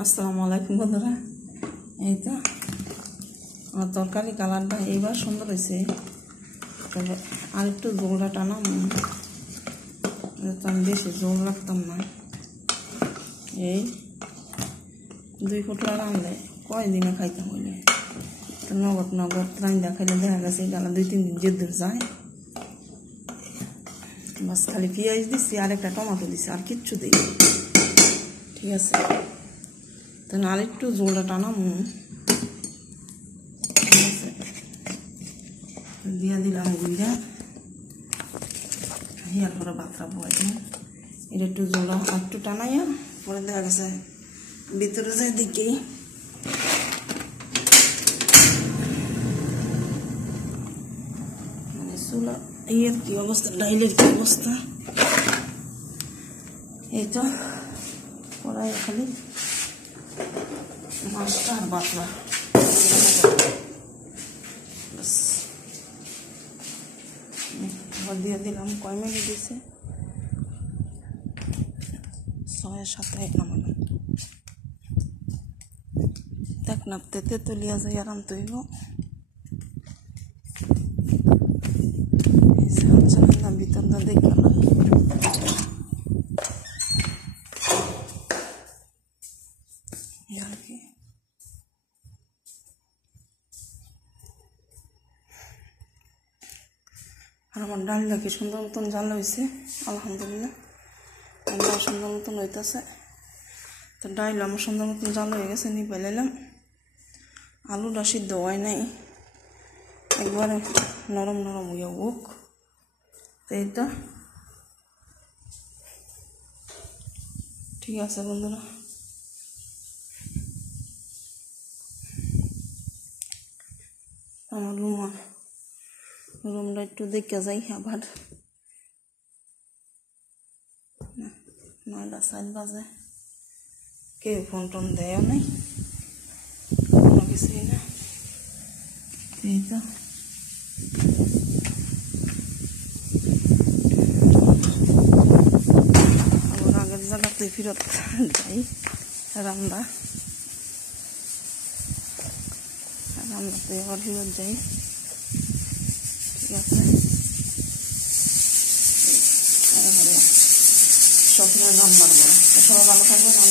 আসসালামু আলাইকুম বন্ধুরা। এই তো আমার তরকারি কালারটা এইবার সুন্দর হয়েছে, তবে আর একটু জোলটা টানাম, আমি বেশি জোল রাখতাম না। এই 2 ফুটলা রানলে কয়দিনে খাইতাম হইলে, তো নগদ রান্দা খাইলে দেখা গেছে গালা 2-3 দিন জেদ্দুর যায়। বাস খালি পেঁয়াজ দিচ্ছি আর একটা টমেটো দিচ্ছি, আর কিচ্ছু দিই। ঠিক আছে, তাহলে আর একটু জোলটা টানাম, দিয়া দিলাম গুঁড়া, হিয়ার পরে ভাতটা বয় দিলাম। এটা একটু জোলা আর একটু টানাইয়া পরে দেখা গেছে ভিতরে যায় দিকেই মানে চুলা ইয়ের কি অবস্থা, ডাইলের কি অবস্থা। এই তো কড়াই খালি মাছটা আর বাতলা দিয়ে দিলাম। কয় মিনিট দিছে, 6-7 নামানো। দেখ নাপতে তেতুলিয়া যাই আরাম তৈব না ভিতরটা দেখ গেল। আর আমার ডালটা কি সুন্দর মতন জাল হয়েছে, আলহামদুলিল্লাহ। ডাল সুন্দর মতন হইতেছে, তো ডাইল আমার সুন্দর মতন জাল হয়ে গেছে, নিয়ে লাইলাম। আলুটা সিদ্ধ হয় নাই, একবারে নরম নরম হইয়া হোক। তো এইটা ঠিক আছে বন্ধুরা। আমার রুমটা একটু দেখে যাই, আবার 9:07 বাজে, কেউ ফোন টোন দেয় নাই, কোনো কিছুই না। এই তো আবার আগের জায়গাতে ফিরত যাই, রান্নাতে আবার ফিরত যাই। ঠিক আছে, স্বপ্নের রান্নার বড়। সবাই ভালো থাকবেন।